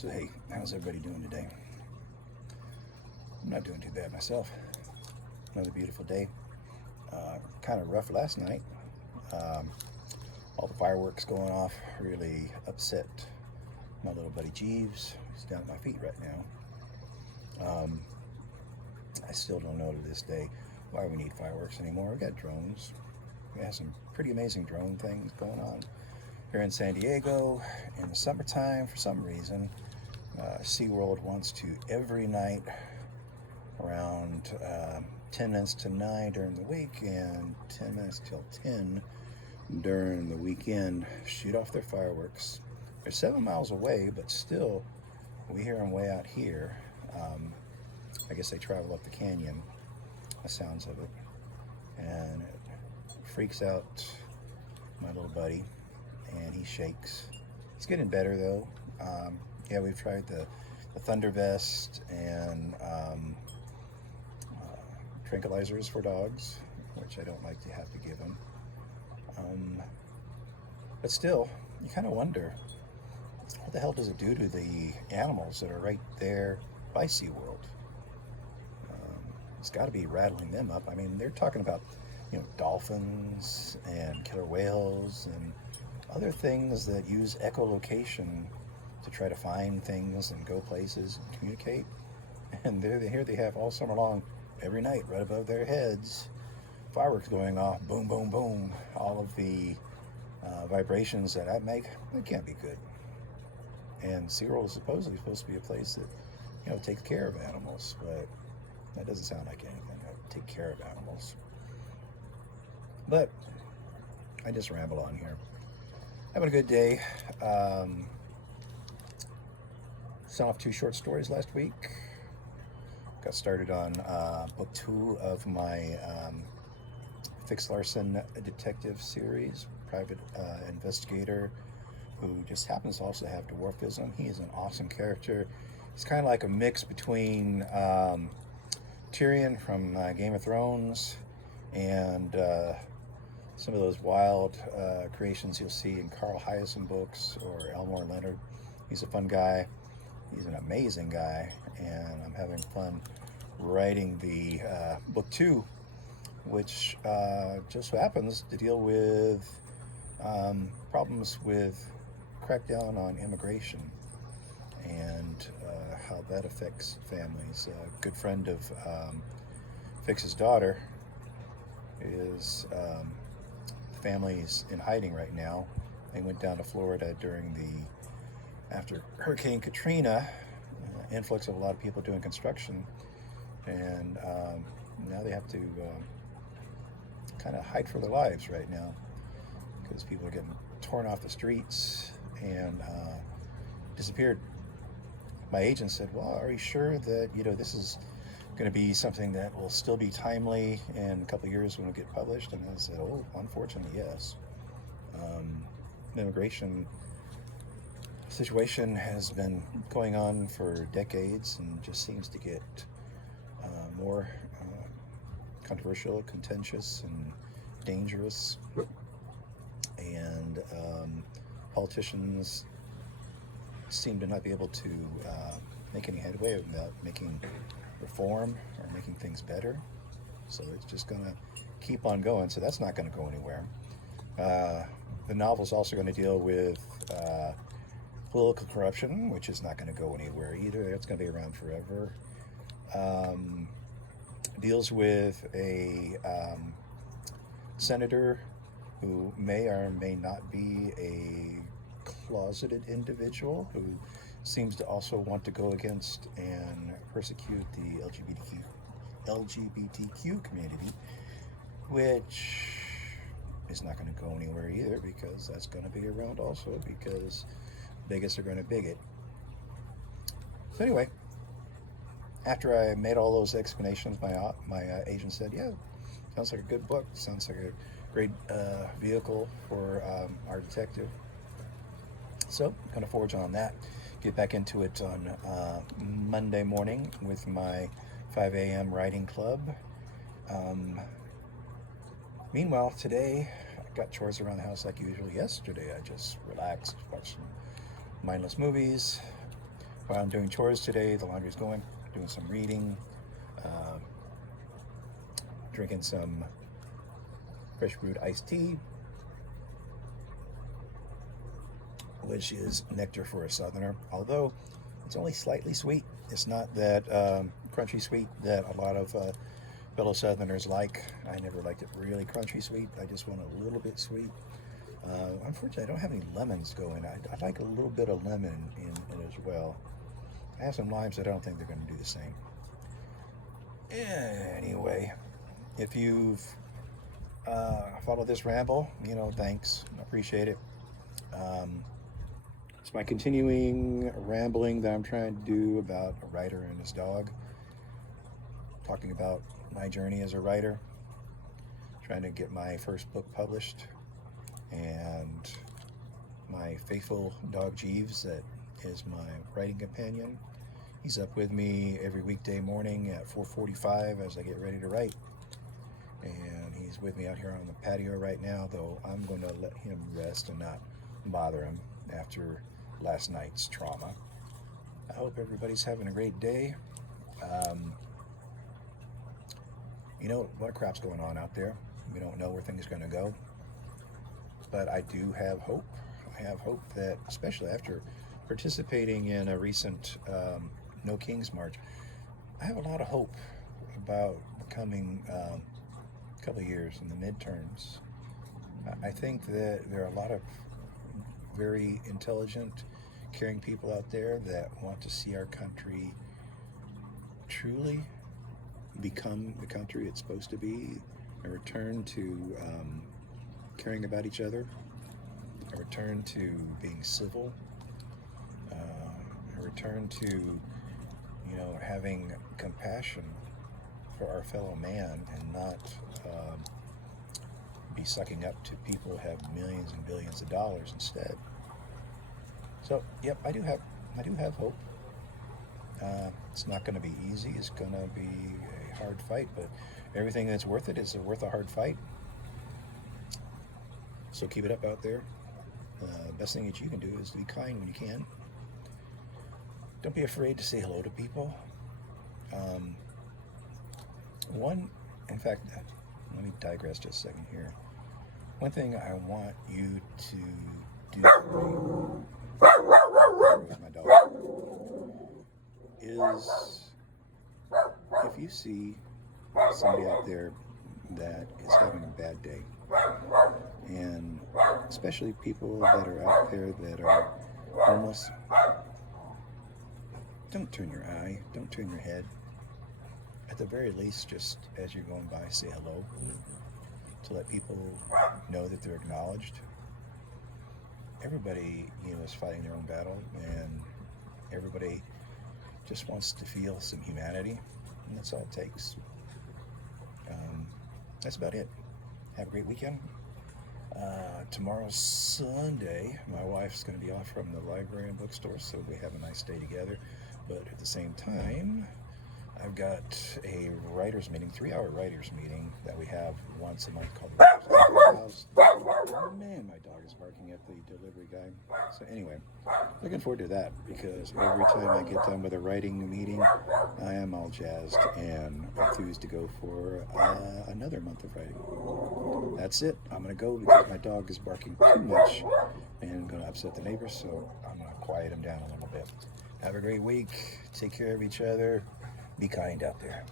So hey, how's everybody doing today? I'm not doing too bad myself. Another beautiful day. Kind of rough last night. Um, all the fireworks going off really upset my little buddy Jeeves. He's down at my feet right now. I still don't know to this day why we need fireworks anymore. We got drones. We have some pretty amazing drone things going on here in San Diego in the summertime. For some reason, SeaWorld wants to every night around 10 minutes to 9 during the week and 10 minutes till 10 during the weekend shoot off their fireworks. They're 7 miles away, but still, we hear them way out here. Um, I guess they travel up the canyon, the sounds of it, and it freaks out my little buddy, and he shakes. It's getting better though. Yeah, we've tried the Thunder Vest and tranquilizers for dogs, which I don't like to have to give them. Um, but still, you kind of wonder what the hell does it do to the animals that are right there by SeaWorld? It's got to be rattling them up. I mean, they're talking about, dolphins and killer whales and other things that use echolocation to try to find things and go places and communicate. And here they have all summer long, every night, right above their heads, fireworks going off, boom, boom, boom. All of the vibrations that make, it can't be good. And SeaWorld is supposed to be a place that, takes care of animals, but that doesn't sound like anything. Take care of animals. But I just ramble on here. Having a good day. Sent off 2 short stories last week. Got started on book 2 of my Fix Larson detective series, private investigator who just happens to also have dwarfism. He is an awesome character. He's kind of like a mix between Tyrion from Game of Thrones and some of those wild creations you'll see in Carl Hiaasen books or Elmore Leonard. He's a fun guy. He's an amazing guy, and I'm having fun writing the book 2, which just so happens to deal with problems with crackdown on immigration and how that affects families. A good friend of Fix's daughter is the family's in hiding right now. They went down to Florida after Hurricane Katrina, influx of a lot of people doing construction, and now they have to kind of hide for their lives right now because people are getting torn off the streets and disappeared. My agent said, well, are you sure that this is going to be something that will still be timely in a couple of years when it get published? And I said, oh, unfortunately, yes. The immigration situation has been going on for decades and just seems to get more controversial, contentious, and dangerous. And politicians seem to not be able to make any headway without making reform or making things better. So it's just going to keep on going. So that's not going to go anywhere. The novel's also going to deal with political corruption, which is not going to go anywhere either. It's going to be around forever. Deals with a senator who may or may not be a closeted individual who seems to also want to go against and persecute the LGBTQ community, which is not going to go anywhere either because that's going to be around also because bigots are going to bigot. So anyway, after I made all those explanations, my agent said, yeah, sounds like a good book. Sounds like a great vehicle for our detective. So I'm going to forge on that. Get back into it on Monday morning with my 5 a.m. writing club. Meanwhile, today I got chores around the house like usual. Yesterday I just relaxed, watched some mindless movies, While I'm doing chores today, the laundry's going, doing some reading, uh, drinking some fresh brewed iced tea, which is nectar for a southerner, although it's only slightly sweet. It's not that crunchy sweet that a lot of fellow southerners like. I never liked it really crunchy sweet. I just want a little bit sweet. Unfortunately, I don't have any lemons going. I like a little bit of lemon in it as well. I have some limes, but I don't think they're going to do the same. Anyway, if you've followed this ramble, thanks. I appreciate it. It's my continuing rambling that I'm trying to do about a writer and his dog. Talking about my journey as a writer. Trying to get my first book published. And my faithful dog Jeeves, that is my writing companion. He's up with me every weekday morning at 4:45 as I get ready to write. And he's with me out here on the patio right now, though I'm going to let him rest and not bother him after last night's trauma. I hope everybody's having a great day. A lot of crap's going on out there. We don't know where things are going to go. But I do have hope. I have hope that, especially after participating in a recent No Kings March, I have a lot of hope about the coming couple of years in the midterms. I think that there are a lot of very intelligent, caring people out there that want to see our country truly become the country it's supposed to be, a return to caring about each other, a return to being civil, a return to, having compassion for our fellow man and not be sucking up to people who have millions and billions of dollars instead. So, yep, I do have hope. It's not going to be easy. It's going to be a hard fight, but everything that's worth it is worth a hard fight. So keep it up out there. Best thing that you can do is to be kind when you can. Don't be afraid to say hello to people. In fact, let me digress just a second here. One thing I want you to do for me, with my dog, is if you see somebody out there that is having a bad day, and especially people that are out there that are homeless, don't turn your eye, don't turn your head. At the very least, just as you're going by, say hello to let people know that they're acknowledged. Everybody, is fighting their own battle, and everybody just wants to feel some humanity, and that's all it takes. That's about it. Have a great weekend. Tomorrow's Sunday. My wife's going to be off from the library and bookstore, so we have a nice day together. But at the same time, I've got a writer's meeting, 3-hour writer's meeting that we have once a month called Writers' Oh man, my dog is barking at the delivery guy. So anyway, looking forward to that, because every time I get done with a writing meeting, I am all jazzed and enthused to go for another month of writing. That's it. I'm going to go because my dog is barking too much and going to upset the neighbors, so I'm going to quiet him down a little bit. Have a great week. Take care of each other. Be kind out there.